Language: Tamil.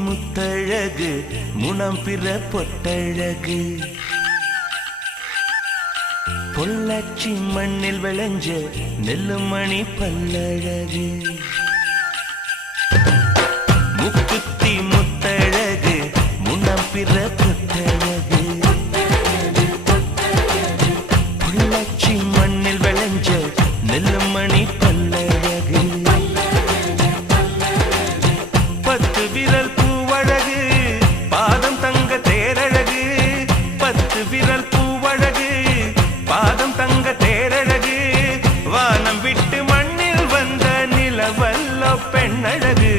முத்தழகு முனம் பிற பொட்டழகு. பொள்ளாச்சி மண்ணில் விளைஞ்ச நெல்லுமணி பல்லழகு. முக்குத்தி முத்தழகு முனம் பிற பொட்டழகு. பொள்ளாச்சி மண்ணில் விளைஞ்ச நெல்லுமணி பல்லழகு. பத்து விரல் விரல் பூவழகு பாதம் தங்க தேரழகு வானம் விட்டு மண்ணில் வந்த நிலவல்ல பெண்ணழகு.